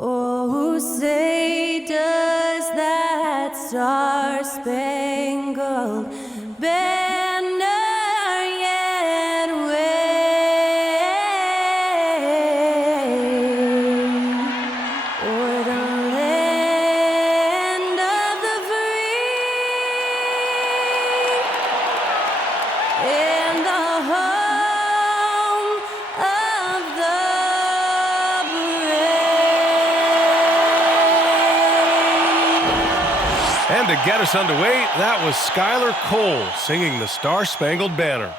Oh, say does that star-spangled banner yet wave o'er the land of the free and the home of the And to get us underway, that was Skylar Cole singing the Star-Spangled Banner.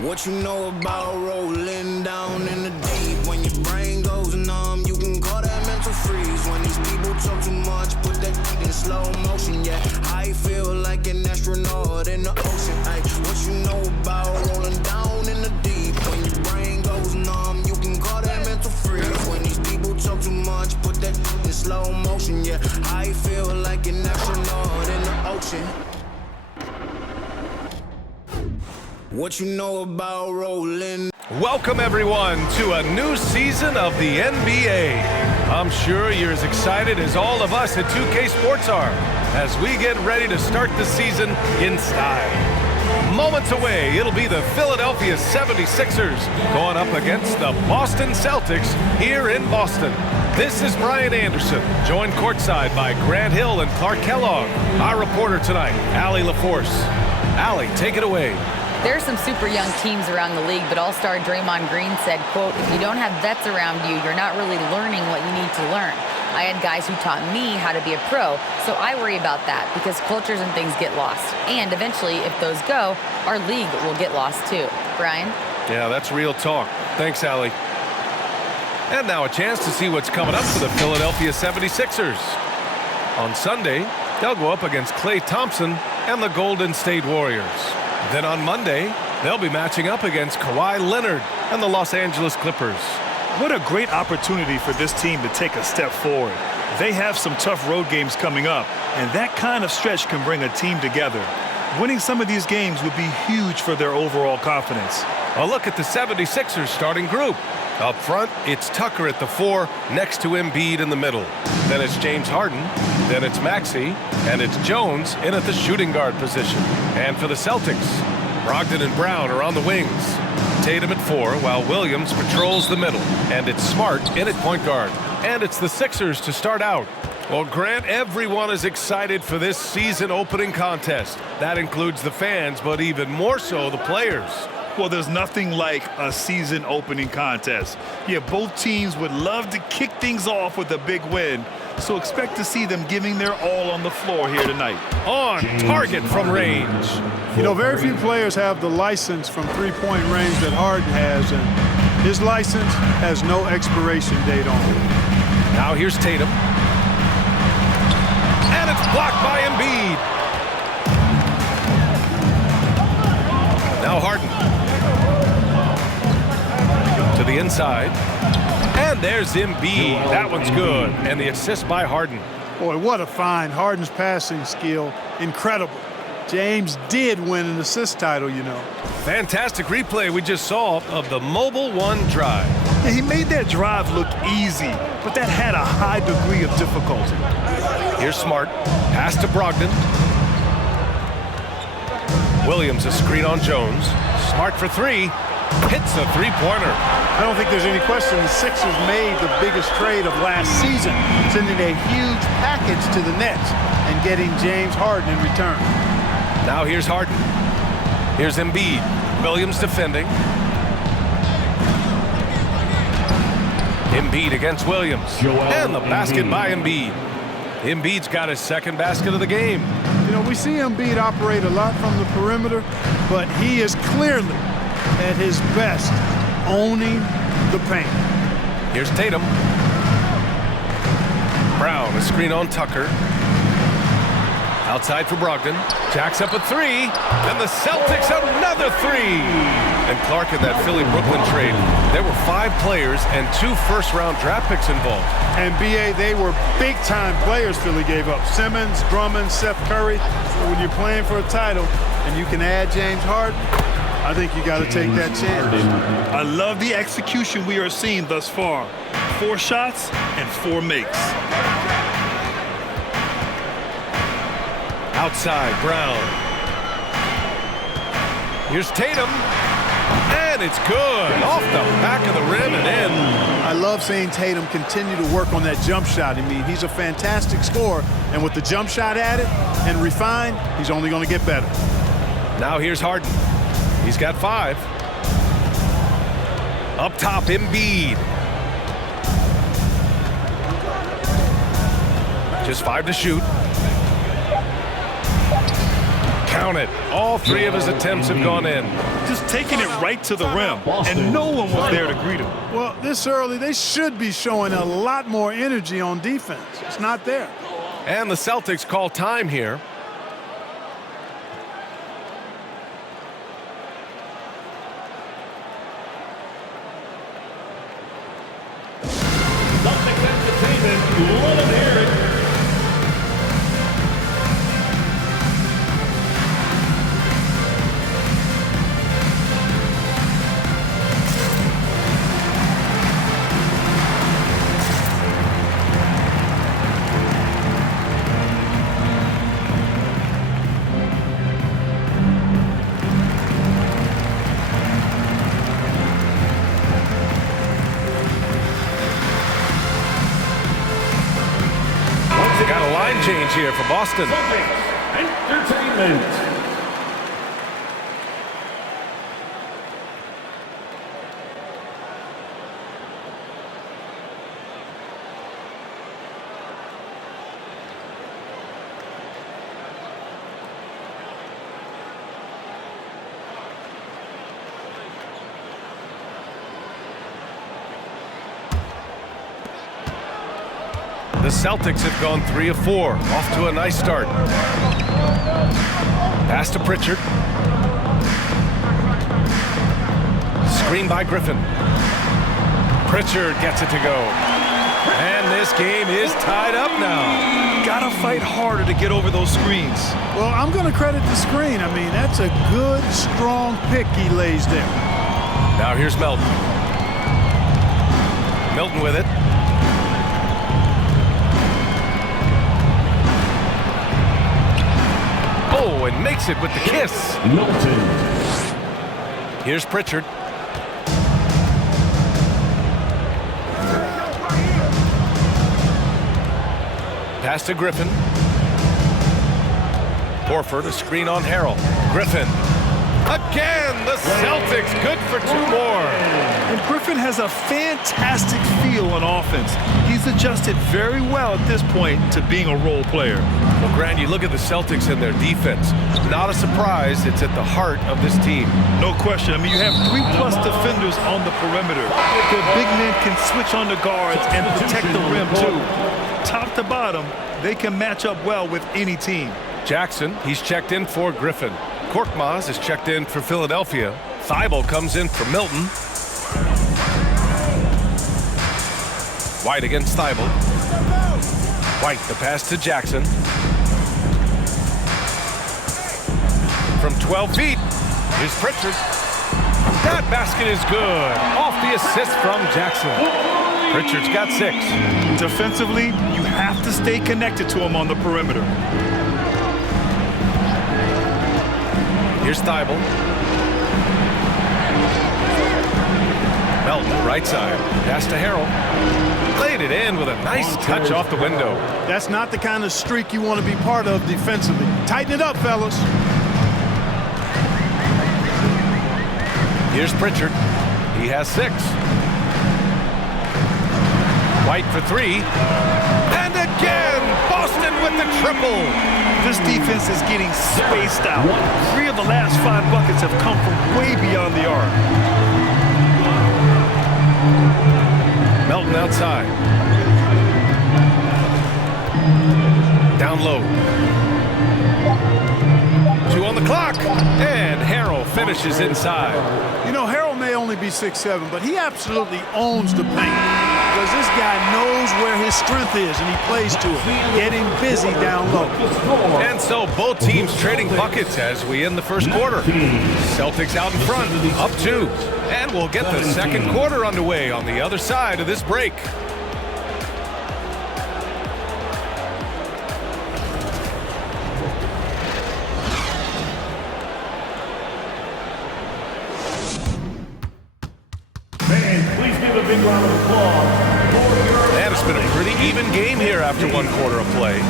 What you know about rolling down in the deep? When your brain goes numb, you can call that mental freeze. When these people talk too much, put that beat in slow motion. Yeah, I feel like an astronaut in the ocean. Ay, what you know about rolling down in the deep? When your brain goes numb, you can call that mental freeze. When these people talk too much, put that beat in slow motion. Yeah, I feel like an astronaut in the ocean. What you know about rolling? Welcome, everyone, to a new season of the NBA. I'm sure you're as excited as all of us at 2K Sports are as we get ready to start the season in style. Moments away, it'll be the Philadelphia 76ers going up against the Boston Celtics here in Boston. This is Brian Anderson, joined courtside by Grant Hill and Clark Kellogg. Our reporter tonight, Allie LaForce. Allie, take it away. There are some super young teams around the league, but All-Star Draymond Green said, quote, if you don't have vets around you, you're not really learning what you need to learn. I had guys who taught me how to be a pro, so I worry about that because cultures and things get lost. And eventually, if those go, our league will get lost too. Brian? Yeah, that's real talk. Thanks, Allie. And now a chance to see what's coming up for the Philadelphia 76ers. On Sunday, they'll go up against Klay Thompson and the Golden State Warriors. Then on Monday, they'll be matching up against Kawhi Leonard and the Los Angeles Clippers. What a great opportunity for this team to take a step forward. They have some tough road games coming up, and that kind of stretch can bring a team together. Winning some of these games would be huge for their overall confidence. A look at the 76ers starting group. Up front, it's Tucker at the 4, next to Embiid in the middle. Then it's James Harden, then it's Maxey, and it's Jones in at the shooting guard position. And for the Celtics, Brogdon and Brown are on the wings. Tatum at 4, while Williams patrols the middle. And it's Smart in at point guard. And it's the Sixers to start out. Well, Grant, everyone is excited for this season opening contest. That includes the fans, but even more so the players. Well, there's nothing like a season opening contest. Yeah, both teams would love to kick things off with a big win, so expect to see them giving their all on the floor here tonight. On target from range. You know, very few players have the license from three-point range that Harden has, and his license has no expiration date on it. Now here's Tatum. And it's blocked by Embiid. Now Harden. To the inside. And there's Embiid. That one's good. And the assist by Harden. Boy, what a find. Harden's passing skill, incredible. James did win an assist title, you know. Fantastic replay we just saw of the Mobile One drive. Yeah, he made that drive look easy, but that had a high degree of difficulty. Here's Smart. Pass to Brogdon. Williams a screen on Jones. Smart for 3. Hits a three-pointer. I don't think there's any question the Sixers made the biggest trade of last season, sending a huge package to the Nets and getting James Harden in return. Now here's Harden. Here's Embiid. Williams defending. Embiid against Williams. And the basket by Embiid. Embiid's got his second basket of the game. You know, we see Embiid operate a lot from the perimeter, but he is clearly at his best owning the paint. Here's Tatum. Brown, a screen on Tucker. Outside for Brogdon. Jacks up a three. And the Celtics another three. And Clark in that Philly-Brooklyn trade, there were 5 players and 2 first-round draft picks involved. And B.A., they were big-time players Philly gave up. Simmons, Drummond, Seth Curry. So when you're playing for a title and you can add James Harden, I think you got to take that chance. I love the execution we are seeing thus far. 4 shots and 4 makes. Outside, Brown. Here's Tatum. And it's good. Off the back of the rim and in. I love seeing Tatum continue to work on that jump shot. I mean, he's a fantastic scorer. And with the jump shot added and refined, he's only going to get better. Now here's Harden. He's got 5. Up top, Embiid. Just 5 to shoot. Count it. All 3 of his attempts have gone in. Just taking it right to the rim, and no one was there to greet him. Well, this early, they should be showing a lot more energy on defense. It's not there. And the Celtics call time here. Got a line change here for Boston. Entertainment. The Celtics have gone 3 of 4, off to a nice start. Pass to Pritchard. Screen by Griffin. Pritchard gets it to go. And this game is tied up now. Gotta fight harder to get over those screens. Well, I'm going to credit the screen. I mean, that's a good, strong pick he lays there. Now here's Melton. Melton with it. Oh, and makes it with the kiss. Milton. Here's Pritchard. Pass to Griffin. Horford, a screen on Harrell. Griffin. Again, the Celtics good for 2 more. And Griffin has a fantastic feel on offense. He's adjusted very well at this point to being a role player. Well, Grant, you look at the Celtics and their defense. Not a surprise, it's at the heart of this team. No question. I mean, you have 3+ defenders on the perimeter. The big men can switch on the guards and protect the rim, too. Top to bottom, they can match up well with any team. Jackson, he's checked in for Griffin. Korkmaz is checked in for Philadelphia. Thibault comes in for Milton. White against Thibault. White, the pass to Jackson. From 12 feet, here's Pritchard. That basket is good. Off the assist from Jackson. Pritchard's got 6. Defensively, you have to stay connected to him on the perimeter. Here's Thibault. Melton, right side. Pass to Harrell. Laid it in with a nice touch off the window. That's not the kind of streak you want to be part of defensively. Tighten it up, fellas. Here's Pritchard. He has 6. White for 3. And again, Boston with the triple. This defense is getting spaced out. 3 of the last 5 buckets have come from way beyond the arc. Melton outside. Down low. 2 on the clock, and Harrell finishes inside. You know, Harold may only be 6'7", but he absolutely owns the paint because this guy knows where his strength is, and he plays to it, getting busy down low. And so both teams trading buckets as we end the first quarter. Celtics out in front, up 2. And we'll get the second quarter underway on the other side of this break. Please give a big round of applause for your... And it's been a pretty even game here after 1 quarter of play.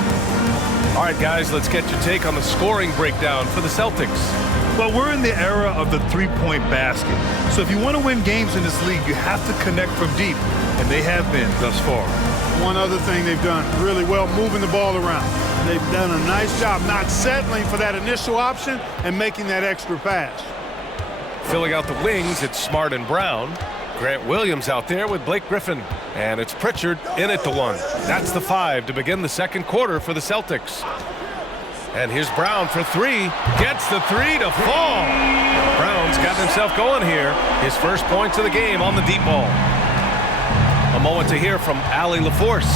All right, guys, let's get your take on the scoring breakdown for the Celtics. Well, we're in the era of the three-point basket. So if you want to win games in this league, you have to connect from deep, and they have been thus far. One other thing they've done really well, moving the ball around. They've done a nice job not settling for that initial option and making that extra pass. Filling out the wings, it's Smart and Brown. Grant Williams out there with Blake Griffin. And it's Pritchard in at the 1. That's the 5 to begin the second quarter for the Celtics. And here's Brown for 3. Gets the 3 to fall. Brown's got himself going here. His first points of the game on the deep ball. A moment to hear from Allie LaForce.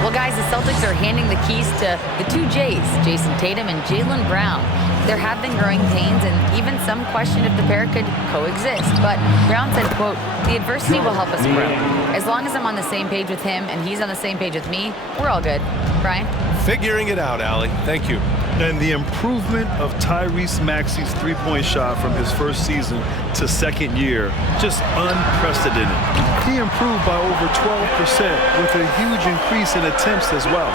Well, guys, the Celtics are handing the keys to the 2 J's, Jason Tatum and Jaylen Brown. There have been growing pains, and even some question if the pair could coexist. But Brown said, quote, "The adversity will help us grow. As long as I'm on the same page with him and he's on the same page with me, we're all good." Brian? Figuring it out, Allie. Thank you. And the improvement of Tyrese Maxey's three-point shot from his first season to second year, just unprecedented. He improved by over 12% with a huge increase in attempts as well.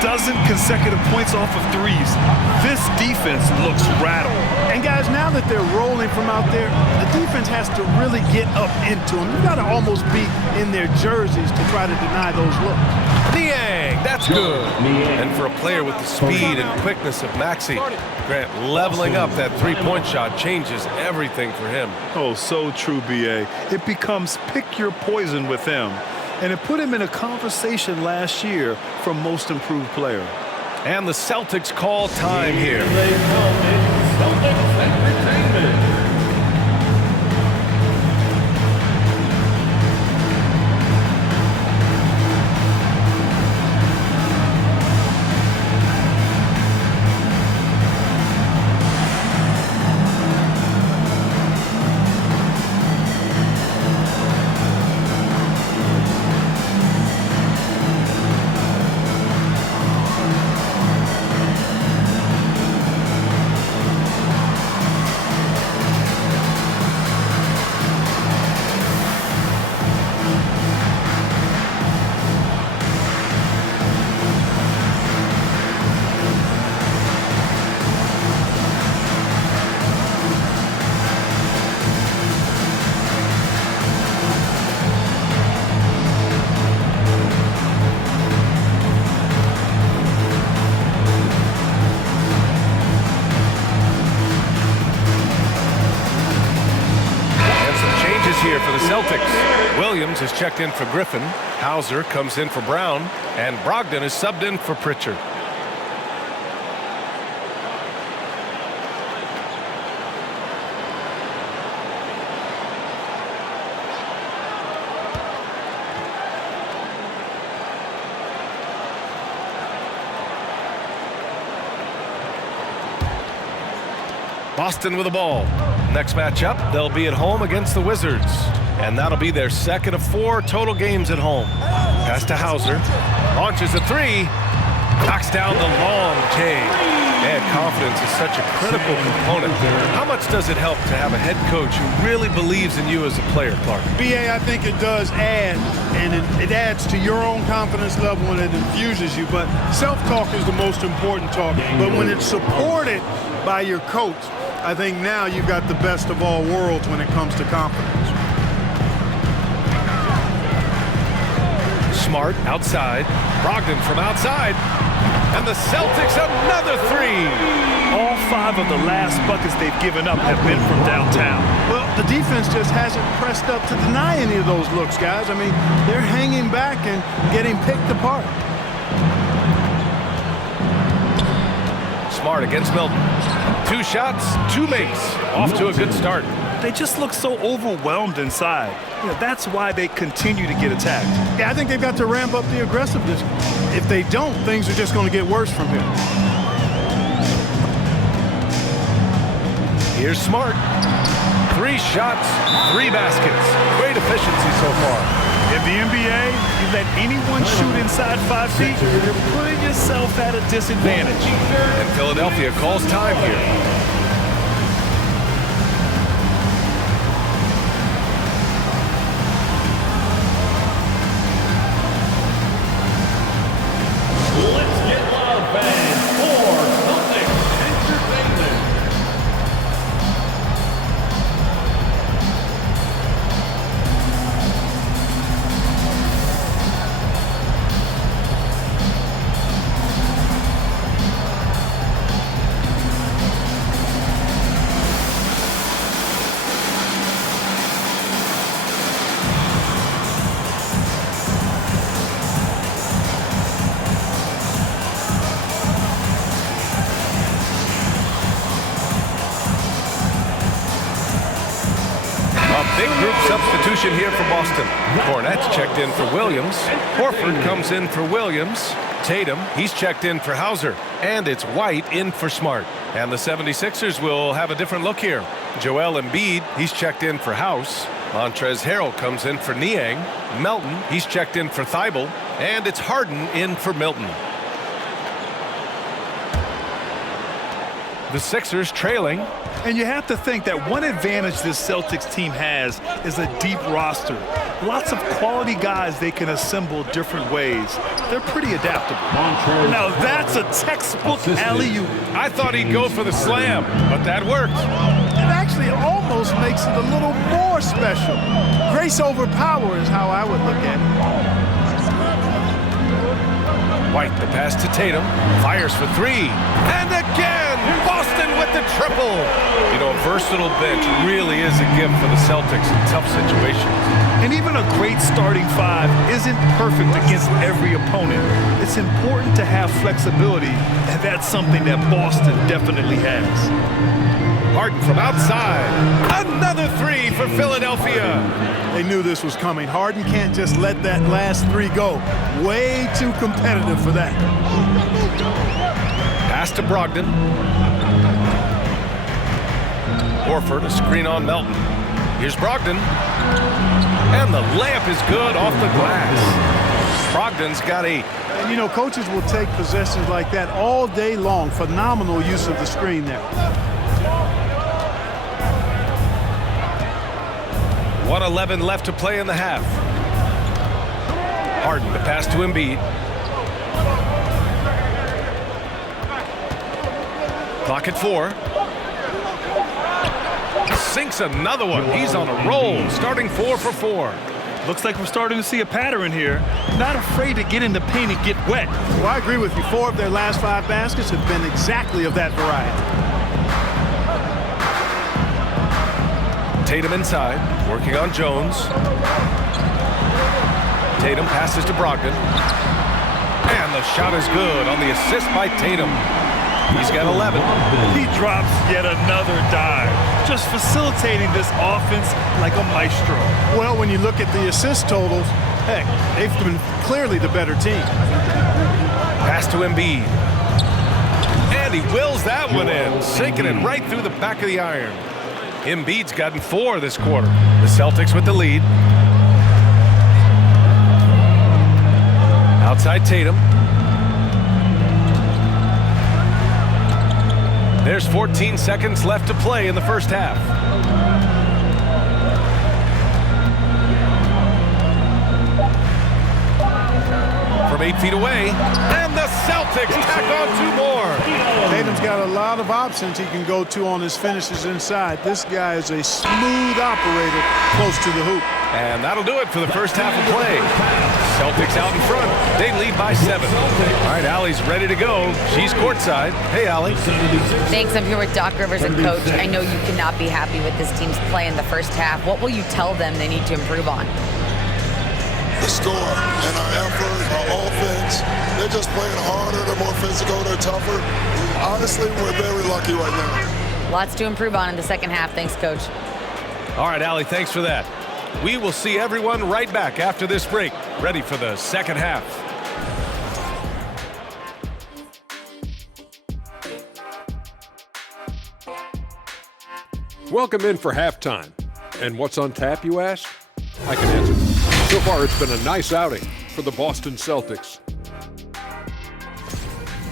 12 consecutive points off of threes. This defense looks rattled. And guys, now that they're rolling from out there, the defense has to really get up into them. You've got to almost be in their jerseys to try to deny those looks. Niang, that's good. And for a player with the speed and quickness of Maxey, Grant leveling up that three-point shot changes everything for him. Oh, so true, B.A. It becomes pick your poison with him. And it put him in a conversation last year for most improved player. And the Celtics call time here. They call it Celtics Entertainment. Here for the Celtics. Williams is checked in for Griffin. Hauser comes in for Brown. And Brogdon is subbed in for Pritchard. Boston with the ball. Next matchup, they'll be at home against the Wizards. And that'll be their second of 4 total games at home. Pass to Hauser. Launches a 3. Knocks down the long K. And confidence is such a critical component. How much does it help to have a head coach who really believes in you as a player, Clark? BA, I think it does add, and it adds to your own confidence level when it infuses you. But self-talk is the most important talk. But when it's supported by your coach, I think now you've got the best of all worlds when it comes to confidence. Smart outside. Brogdon from outside. And the Celtics another 3. All 5 of the last buckets they've given up have been from downtown. Well, the defense just hasn't pressed up to deny any of those looks, guys. I mean, they're hanging back and getting picked apart. Smart against Milton. 2 shots, 2 makes. Off to a good start. They just look so overwhelmed inside. That's why they continue to get attacked. Yeah, I think they've got to ramp up the aggressiveness. If they don't, things are just going to get worse from here. Here's Smart. 3 shots, 3 baskets. Great efficiency so far. In the NBA, you let anyone shoot inside 5 feet, you're putting yourself at a disadvantage. And Philadelphia calls time here. Let's get loud, fans, for Celtics Entertainment. Big group substitution here for Boston. Cornette's checked in for Williams. Horford comes in for Williams. Tatum, he's checked in for Hauser. And it's White in for Smart. And the 76ers will have a different look here. Joel Embiid, he's checked in for House. Montrezl Harrell comes in for Niang. Melton, he's checked in for Thibault. And it's Harden in for Milton. The Sixers trailing. And you have to think that one advantage this Celtics team has is a deep roster. Lots of quality guys they can assemble different ways. They're pretty adaptable. Now that's a textbook alley-oop. I thought he'd go for the slam, but that worked. It actually almost makes it a little more special. Grace over power is how I would look at it. White, the pass to Tatum, fires for 3, and again, Boston with the triple. You know, a versatile bench really is a gift for the Celtics in tough situations. And even a great starting 5 isn't perfect against every opponent. It's important to have flexibility, and that's something that Boston definitely has. Harden from outside, another 3 for Philadelphia. They knew this was coming. Harden can't just let that last 3 go. Way too competitive for that. Pass to Brogdon. Horford, a screen on Melton. Here's Brogdon. And the layup is good off the glass. Brogdon's got 8. And, you know, coaches will take possessions like that all day long. Phenomenal use of the screen there. 1:11 left to play in the half. Harden, the pass to Embiid. Clock at 4. Sinks another one. He's on a roll, starting 4 for 4. Looks like we're starting to see a pattern here. Not afraid to get in the paint and get wet. Well, I agree with you. 4 of their last 5 baskets have been exactly of that variety. Tatum inside, working on Jones. Tatum passes to Brogdon. And the shot is good on the assist by Tatum. He's got 11. He drops yet another dive, just facilitating this offense like a maestro. Well, when you look at the assist totals, heck, they've been clearly the better team. Pass to Embiid. And he wills that one in, sinking it right through the back of the iron. Embiid's gotten 4 this quarter. The Celtics with the lead. Outside Tatum. There's 14 seconds left to play in the first half. From 8 feet away, and the Celtics tack on 2 more. Tatum's got a lot of options he can go to on his finishes inside. This guy is a smooth operator close to the hoop. And that'll do it for the first half of play. Celtics out in front. They lead by 7. All right, Allie's ready to go. She's courtside. Hey, Allie. Thanks. I'm here with Doc Rivers and Coach. I know you cannot be happy with this team's play in the first half. What will you tell them they need to improve on? the score. And our effort, our offense, they're just playing harder, they're more physical, they're tougher. Honestly, we're very lucky right now. Lots to improve on in the second half. Thanks, Coach. All right, Allie, thanks for that. We will see everyone right back after this break, ready for the second half. Welcome in for halftime. And what's on tap, you ask? I can answer. So far, it's been a nice outing for the Boston Celtics.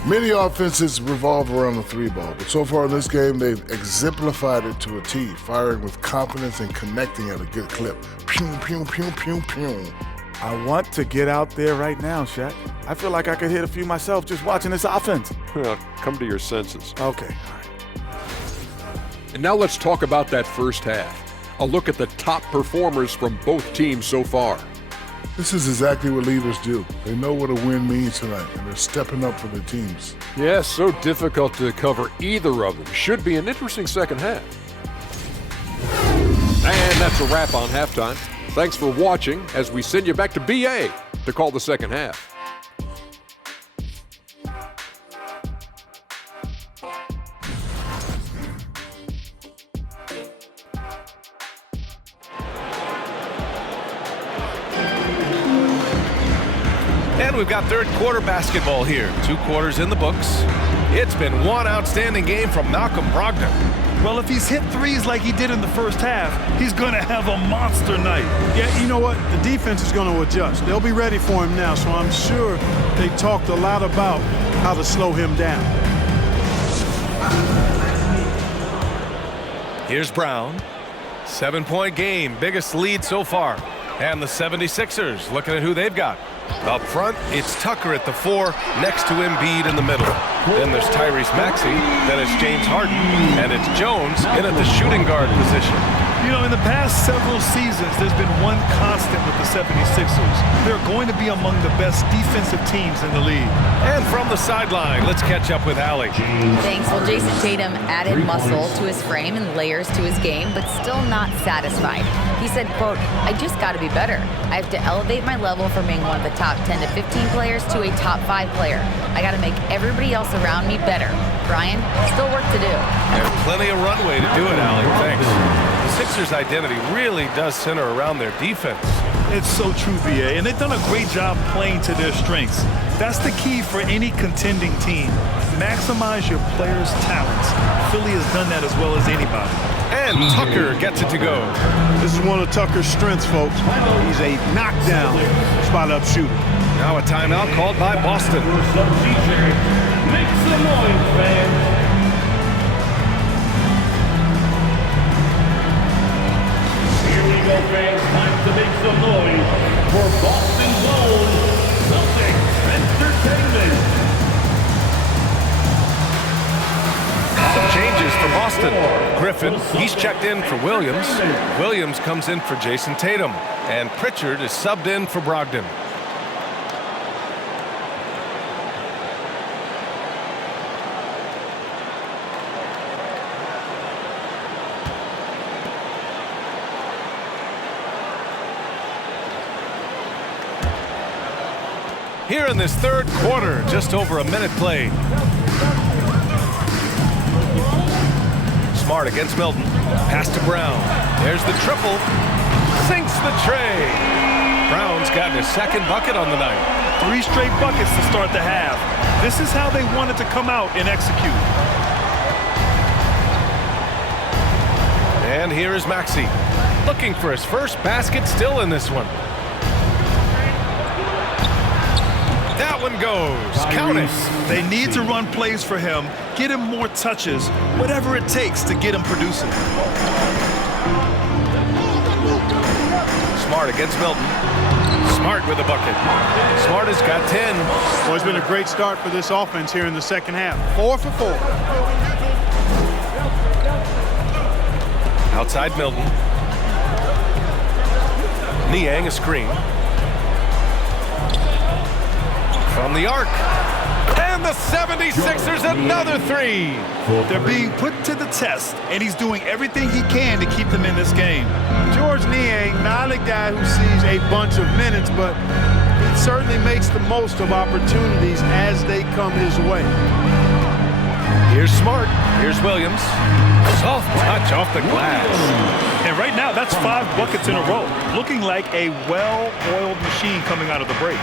Many offenses revolve around the three ball, but so far in this game, they've exemplified it to a T, firing with confidence and connecting at a good clip. Pew, pew, pew, pew, pew. I want to get out there right now, Shaq. I feel like I could hit a few myself just watching this offense. Come to your senses. Okay, all right. And now let's talk about that first half. A look at the top performers from both teams so far. This is exactly what leaders do. They know what a win means tonight, and they're stepping up for their teams. Yes, so difficult to cover either of them. Should be an interesting second half. And that's a wrap on halftime. Thanks for watching as we send you back to BA to call the second half. And we've got third quarter basketball here. 2 quarters in the books. It's been one outstanding game from Malcolm Brogdon. Well, if he's hit threes like he did in the first half, he's going to have a monster night. Yeah, you know what? The defense is going to adjust. They'll be ready for him now, so I'm sure they talked a lot about how to slow him down. Here's Brown. 7-point game, biggest lead so far. And the 76ers looking at who they've got. Up front, it's Tucker at the 4, next to Embiid in the middle. Then there's Tyrese Maxey, then it's James Harden, and it's Jones in at the shooting guard position. You know, in the past several seasons, there's been one constant with the 76ers. They're going to be among the best defensive teams in the league. And from the sideline, let's catch up with Allie. Thanks. Well, Jason Tatum added muscle to his frame and layers to his game, but still not satisfied. He said, quote, "I just got to be better. I have to elevate my level from being one of the top 10 to 15 players to a top 5 player. I got to make everybody else around me better. Brian, still work to do." There's plenty of runway to do it, Allie. Thanks. The Sixers' identity really does center around their defense. It's so true, BA, and they've done a great job playing to their strengths. That's the key for any contending team. Maximize your players' talents. Philly has done that as well as anybody. And Tucker gets it to go. This is one of Tucker's strengths, folks. He's a knockdown spot-up shooter. Now a timeout called by Boston. Make some noise, fans. Here we go, fans. Time to make some noise for Boston's own Celtics Entertainment. Some changes for Boston. Griffin, he's checked in for Williams. Williams comes in for Jason Tatum. And Pritchard is subbed in for Brogdon. Here in this third quarter, just over a minute played. Smart against Milton. Pass to Brown. There's the triple. Sinks the tray. Brown's gotten his second bucket on the night. 3 straight buckets to start the half. This is how they wanted to come out and execute. And here is Maxey. Looking for his first basket still in this one. That one goes. Count it. They need to run plays for him, get him more touches, whatever it takes to get him producing. Smart against Milton. Smart with a bucket. Smart has got 10. Well, it's been a great start for this offense here in the second half. 4 for 4. Outside Milton. Niang a screen. From the arc. And And the 76ers another three. They're being put to the test, and he's doing everything he can to keep them in this game. George Niang, not a guy who sees a bunch of minutes, but he certainly makes the most of opportunities as they come his way. Here's Smart. Here's Williams. Soft touch off the glass. And right now, that's 5 buckets in a row. Looking like a well-oiled machine coming out of the break.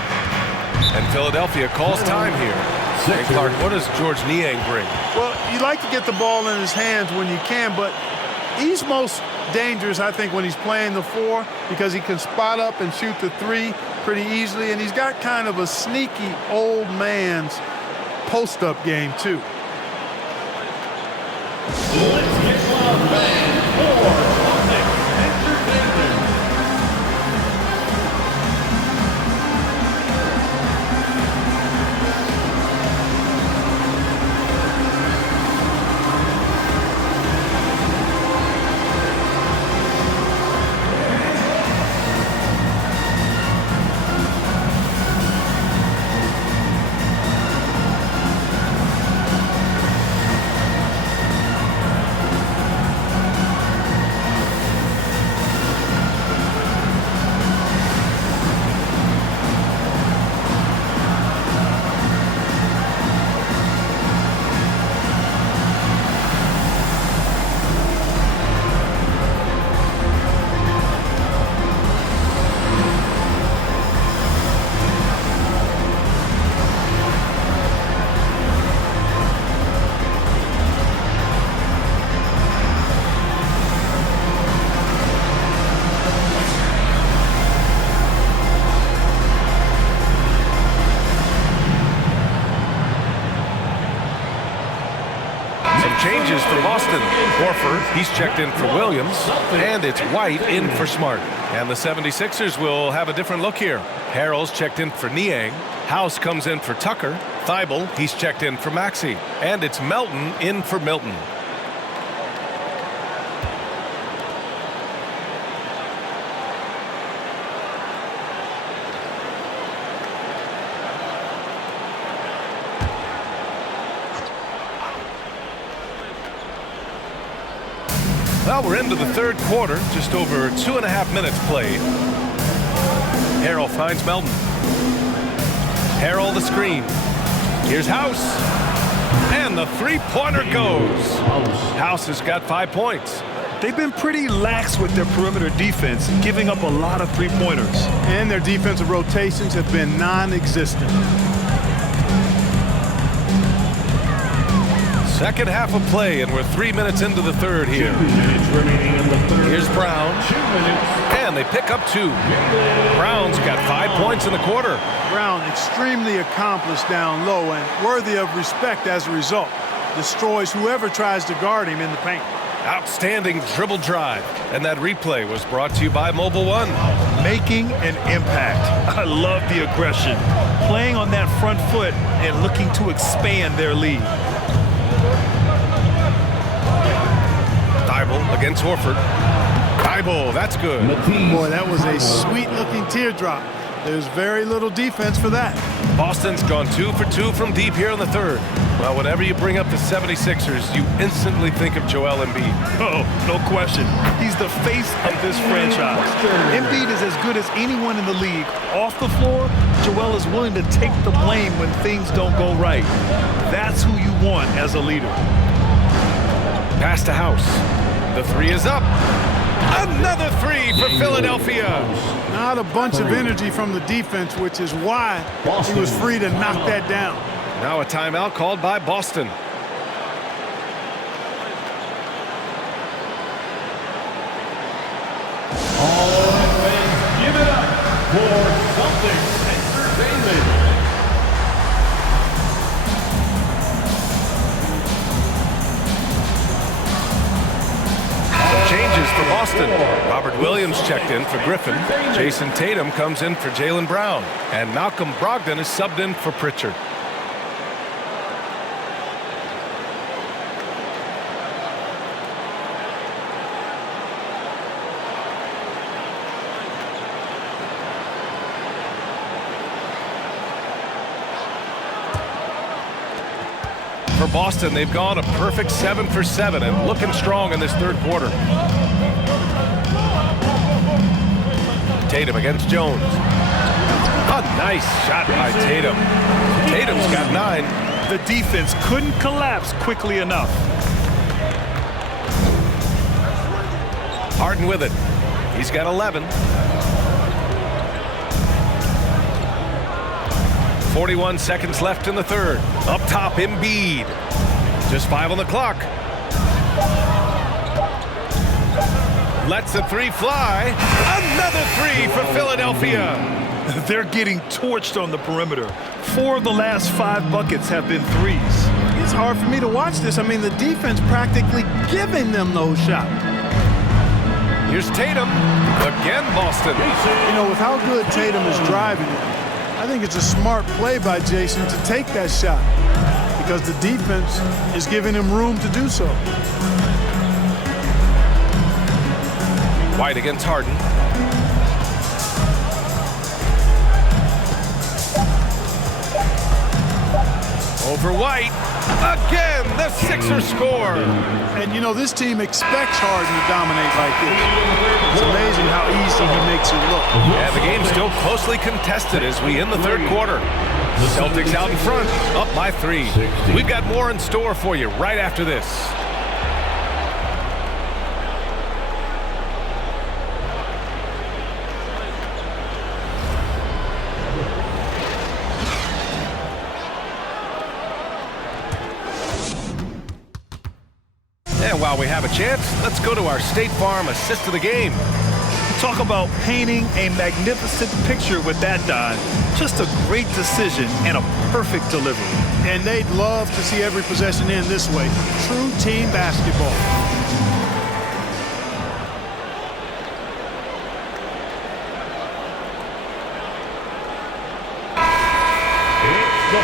And Philadelphia calls time here. Hey, Clark, what does George Niang bring? Well, you like to get the ball in his hands when you can, but he's most dangerous, I think, when he's playing the 4 because he can spot up and shoot the 3 pretty easily, and he's got kind of a sneaky old man's post-up game, too. Let's get loud, fans, for Celtics Entertainment. Changes for Boston. Horford, he's checked in for Williams, and it's White in for Smart. And the 76ers will have a different look here. Harrell's checked in for Niang. House comes in for Tucker. Thibault, he's checked in for Maxey. And it's Melton in for Milton. Well, we're into the third quarter, just over 2.5 minutes played. Harrell finds Melton. Harrell the screen. Here's House. And the three-pointer goes. House has got 5 points. They've been pretty lax with their perimeter defense, giving up a lot of three-pointers. And their defensive rotations have been non-existent. Second half of play, and we're 3 minutes into the third here. 2 minutes remaining in the third. Here's Brown. 2 minutes. And they pick up 2. Brown's got 5 points in the quarter. Brown extremely accomplished down low and worthy of respect as a result. Destroys whoever tries to guard him in the paint. Outstanding dribble drive. And that replay was brought to you by Mobile One. Making an impact. I love the aggression. Playing on that front foot and looking to expand their lead. Thibault against Horford. Thibault, that's good. Boy, that was a sweet-looking teardrop. There's very little defense for that. Boston's gone 2 for 2 from deep here in the third. Well, whenever you bring up the 76ers, you instantly think of Joel Embiid. Oh, no question. He's the face of this franchise. Embiid is as good as anyone in the league. Off the floor, Joel is willing to take the blame when things don't go right. That's who you want as a leader. Pass to House. The 3 is up. Another 3 for Philadelphia. Not a bunch of energy from the defense, which is why he was free to knock that down. Now a timeout called by Boston. All right, fans, give it up for Celtics Entertainment. Changes for Boston. Robert Williams checked in for Griffin. Jason Tatum comes in for Jaylen Brown. And Malcolm Brogdon is subbed in for Pritchard. for Boston, they've gone a perfect 7 for 7 and looking strong in this third quarter. Tatum against Jones. A nice shot by Tatum. Tatum's got 9. The defense couldn't collapse quickly enough. Harden with it. He's got 11. 41 seconds left in the third. Up top, Embiid. Just 5 on the clock. Lets the 3 fly. Another 3 for Philadelphia. They're getting torched on the perimeter. 4 of the last 5 buckets have been threes. It's hard for me to watch this. I mean, the defense practically giving them those shots. Here's Tatum. Again, Boston. You know, with how good Tatum is driving it, I think it's a smart play by Jason to take that shot because the defense is giving him room to do so. White against Harden. Over White. Again, the Sixers score. And, you know, this team expects Harden to dominate like this. It's amazing how easy he makes it look. And the game's still closely contested as we end the third quarter. The Celtics out in front, up by 3. We've got more in store for you right after this. And while we have a chance, let's go to our State Farm assist of the game. Talk about painting a magnificent picture with that, Don. Just a great decision and a perfect delivery. And they'd love to see every possession end this way. True team basketball.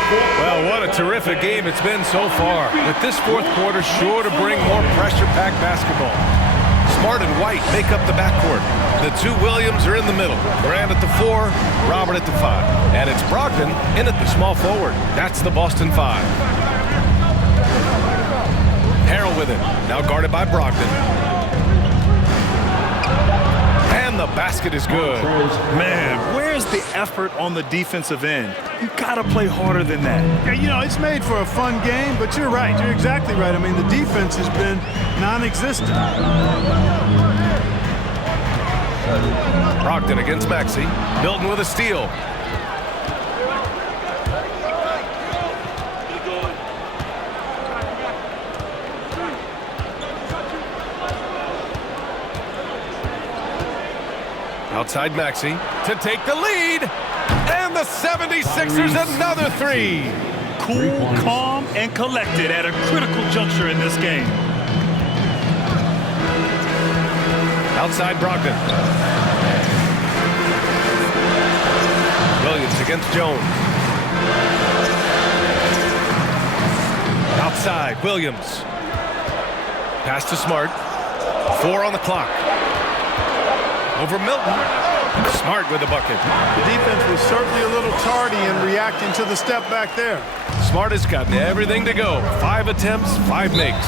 Well, what a terrific game it's been so far. With this fourth quarter sure to bring more pressure-packed basketball. Smart and White make up the backcourt. The 2 Williams are in the middle. Grant at the 4, Robert at the 5. And it's Brogdon in at the small forward. That's the Boston 5. Harrell with it. Now guarded by Brogdon. And the basket is good. Man, where's the effort on the defensive end? You gotta play harder than that. Yeah, you know, it's made for a fun game, but you're right. You're exactly right. I mean, the defense has been non-existent. Brogdon against Maxey. Milton with a steal. Outside Maxey to take the lead. And the 76ers another 3. Cool, calm, and collected at a critical juncture in this game. Outside Brogdon. Williams against Jones. Outside, Williams. Pass to Smart. 4 on the clock. Over Milton. Smart with the bucket. The defense was certainly a little tardy in reacting to the step back there. Smart has gotten everything to go. 5 attempts, 5 makes.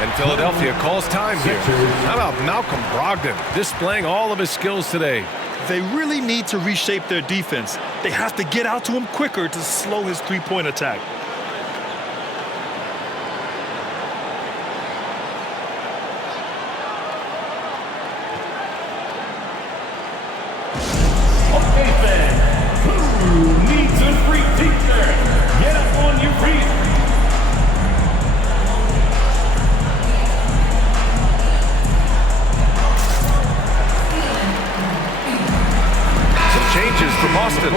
And Philadelphia calls time here. How about Malcolm Brogdon displaying all of his skills today? They really need to reshape their defense. They have to get out to him quicker to slow his three-point attack. Okay, fans, who needs a free t-shirt? Get up on your feet. Changes for Boston.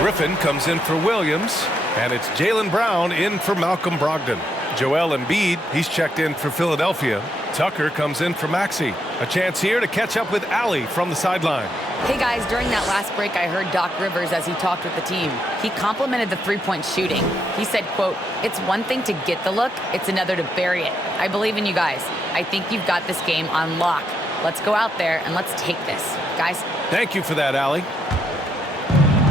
Griffin comes in for Williams, and it's Jaylen Brown in for Malcolm Brogdon. Joel Embiid, he's checked in for Philadelphia. Tucker comes in for Maxey. A chance here to catch up with Allie from the sideline. Hey guys, during that last break, I heard Doc Rivers as he talked with the team. He complimented the three-point shooting. He said, quote, "It's one thing to get the look, it's another to bury it. I believe in you guys. I think you've got this game on lock. Let's go out there and let's take this." Guys. Thank you for that, Allie.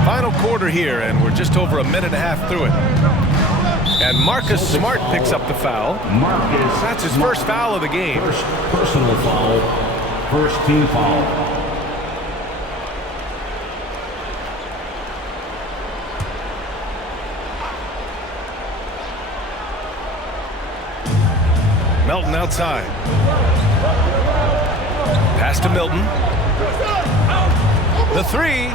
Final quarter here, and we're just over a minute and a half through it. And Marcus Smart picks up the foul. Marcus. That's his first foul of the game. First personal foul. First team foul. Melton outside. Pass to Milton. The three.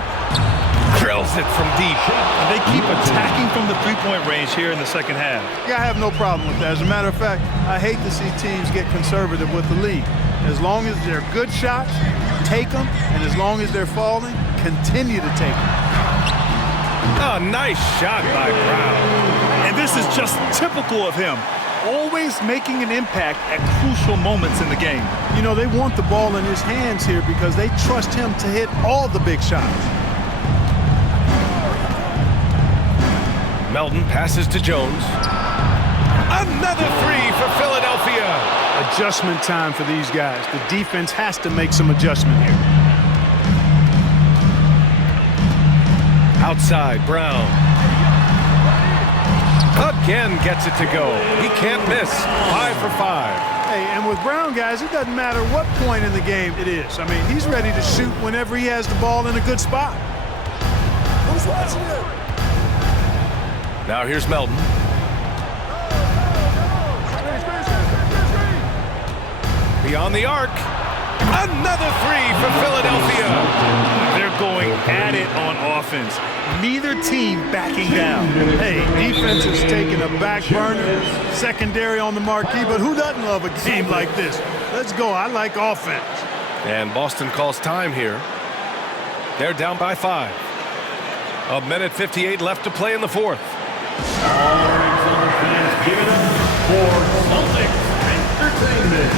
Drills it from deep. And they keep attacking from the three-point range here in the second half. Yeah, I have no problem with that. As a matter of fact, I hate to see teams get conservative with the lead. As long as they're good shots, take them. And as long as they're falling, continue to take them. Oh, nice shot by Brown. And this is just typical of him. Always making an impact at crucial moments in the game. You know, they want the ball in his hands here because they trust him to hit all the big shots. Melton passes to Jones. Another three for Philadelphia. Adjustment time for these guys. The defense has to make some adjustment here. Outside, Brown. Again gets it to go. He can't miss. 5 for 5. Hey, and with Brown, guys, it doesn't matter what point in the game it is. I mean, he's ready to shoot whenever he has the ball in a good spot. Who's watching it? Now here's Melton. Beyond the arc. Another three for Philadelphia. They're going at it on offense. Neither team backing down. Hey, defense is taking a back burner, secondary on the marquee, but who doesn't love a game like this? Let's go. I like offense. And Boston calls time here. They're down by 5. 1:58 left to play in the fourth. All right, Celtics fans, give it up for Celtics Entertainment.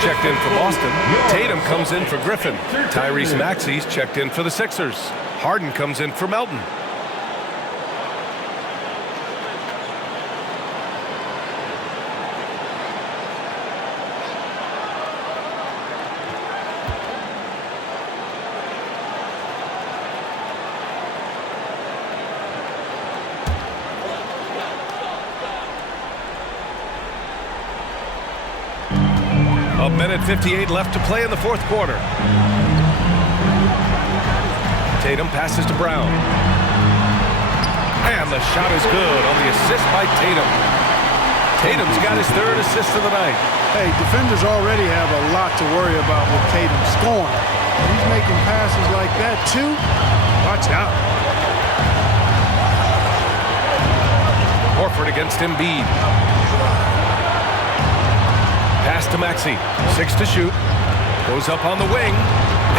Checked in for Boston. Tatum comes in for Griffin. Tyrese Maxey's checked in for the Sixers. Harden comes in for Melton. A minute 58 left to play in the fourth quarter. Tatum passes to Brown. And the shot is good on the assist by Tatum. Tatum's got his third assist of the night. Hey, defenders already have a lot to worry about with Tatum scoring. He's making passes like that too. Watch out. Horford against Embiid. Pass to Maxey. 6 to shoot. Goes up on the wing.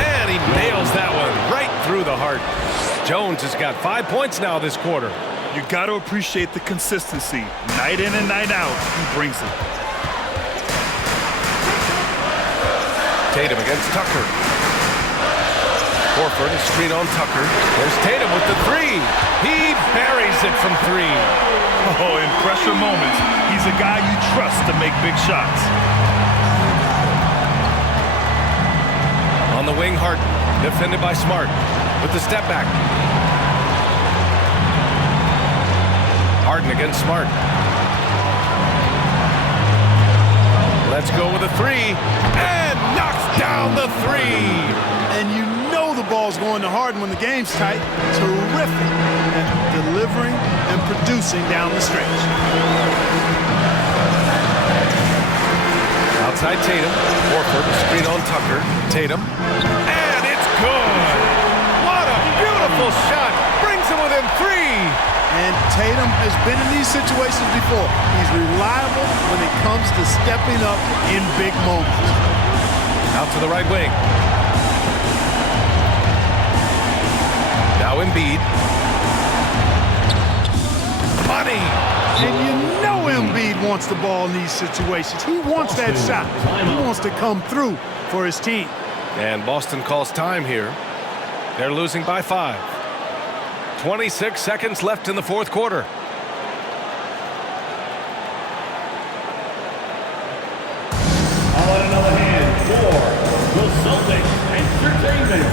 And he nails that one right through the heart. Jones has got 5 points now this quarter. You got to appreciate the consistency. Night in and night out, he brings it. Tatum against Tucker. Horford, a screen on Tucker. There's Tatum with the three. He buries it from 3. Oh, in pressure moments, he's a guy you trust to make big shots. On the wing, Harden, defended by Smart, with the step back. Harden against Smart. Let's go with a 3, and knocks down the 3. And you know the ball's going to Harden when the game's tight. Terrific at delivering and producing down the stretch. Outside Tatum. Horford, screen on Tucker. Tatum. And it's good. Beautiful shot. Brings him within 3. And Tatum has been in these situations before. He's reliable when it comes to stepping up in big moments. Out to the right wing. Now Embiid. Money. And you know Embiid wants the ball in these situations. He wants that shot. He wants to come through for his team. And Boston calls time here. They're losing by 5. 26 seconds left in the fourth quarter. How about another hand for the Celtics Entertainment?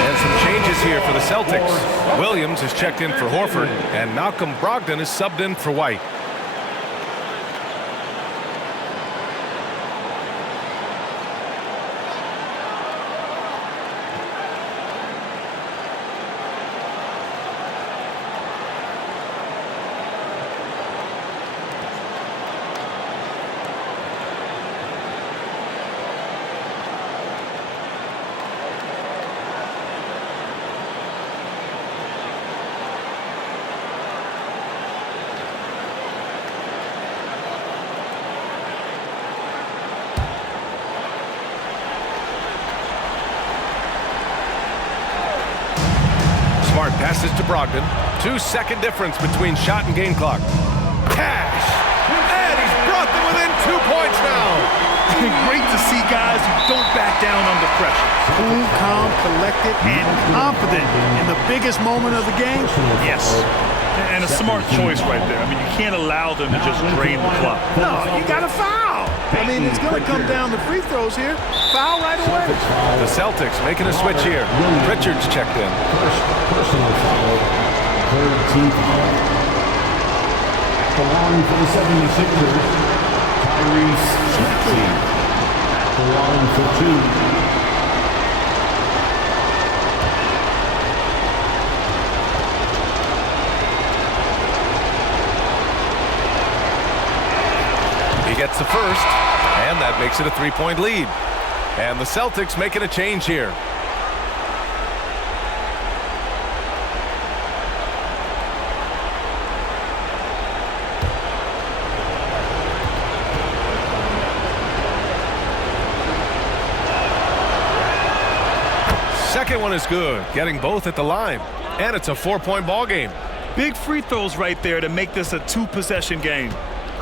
And some changes here for the Celtics. Williams is checked in for Horford, and Malcolm Brogdon is subbed in for White. Smart passes to Brogdon. 2-second difference between shot and game clock. Cash! And he's brought them within 2 points now. Great to see guys who don't back down under pressure. Cool, calm, collected, and confident in the biggest moment of the game. Yes. And a smart choice right there. I mean, you can't allow them to just drain the clock. No, you got to foul. I mean, it's going to come down to free throws here. Foul right away. The Celtics making a switch here. Richards checked in. Personal foul. Third team foul. At the line for the 76ers, Tyrese Maxey. At the line for 2. He gets the first, and that makes it a 3-point lead. And the Celtics making a change here. Second one is good, getting both at the line. And it's a 4-point ball game. Big free throws right there to make this a 2-possession game.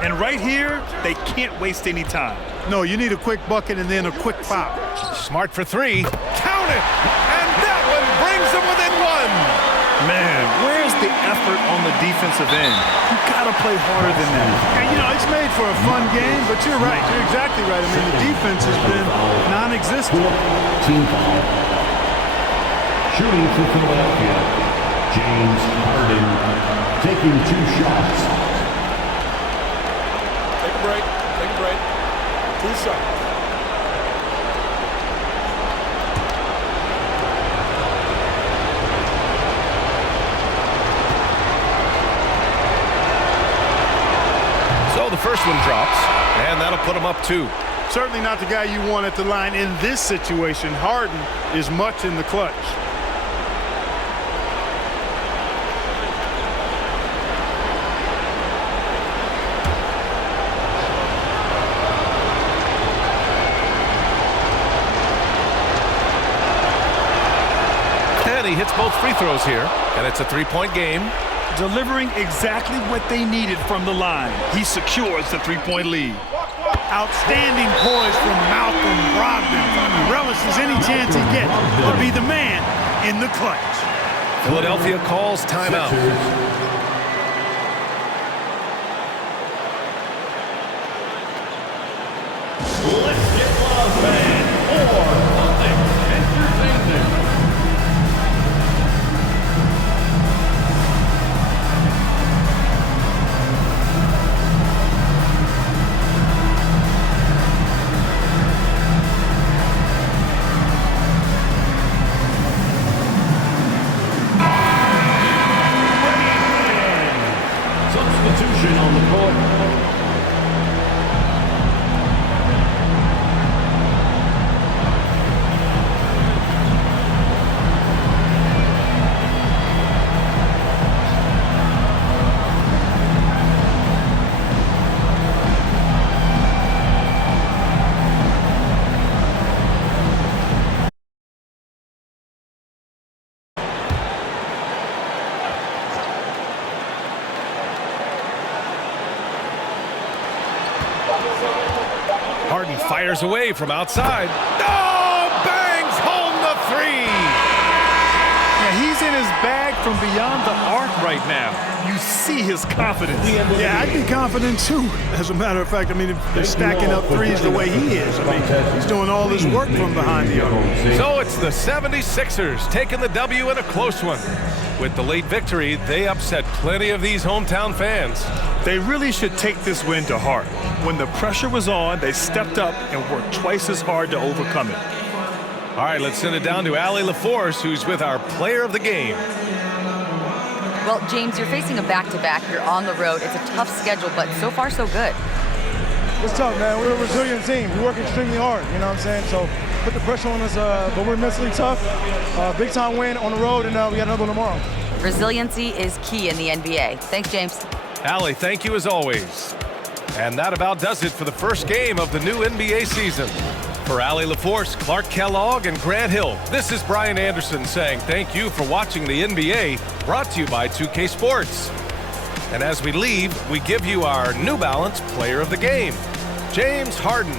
And right here, they can't waste any time. No, you need a quick bucket and then a quick foul. Smart for 3. Count it! And that one brings them within 1. Man, where's the effort on the defensive end? You gotta play harder than that. And, you know, it's made for a fun game, but you're right. You're exactly right. I mean, the defense has been non-existent. Team foul. Shooting for Philadelphia, James Harden taking 2 shots. Take a break. Take a break. 2 shots. So the first one drops, and that'll put him up 2. Certainly not the guy you want at the line in this situation. Harden is much in the clutch. And he hits both free throws here, and it's a 3-point game. Delivering exactly what they needed from the line. He secures the 3-point lead. Outstanding poise from Malcolm Brogdon. Relishes any chance he gets to be the man in the clutch. Philadelphia calls timeout. Let's get loud, man, or Celtics Entertainment. Substitution on the court. fires away from outside. Oh, bangs home the three. Yeah, he's in his bag from beyond the arc right now. You see his confidence. Yeah, I'd be confident too. As a matter of fact, I mean, if they're stacking up threes the way he is, I mean, he's doing all this work from behind the arc. So it's the 76ers taking the W in a close one. With the late victory, they upset plenty of these hometown fans. They really should take this win to heart. When the pressure was on, they stepped up and worked twice as hard to overcome it. All right, let's send it down to Allie LaForce, who's with our player of the game. Well, James, you're facing a back-to-back. You're on the road. It's a tough schedule, but so far so good. It's tough, man. We're a resilient team. We work extremely hard, you know what I'm saying? So put the pressure on us, but we're mentally tough. Big-time win on the road, and we got another one tomorrow. Resiliency is key in the NBA. Thanks, James. Allie, thank you as always. And that about does it for the first game of the new NBA season. For Allie LaForce, Clark Kellogg, and Grant Hill, this is Brian Anderson saying thank you for watching the NBA, brought to you by 2K Sports. And as we leave, we give you our New Balance Player of the Game, James Harden.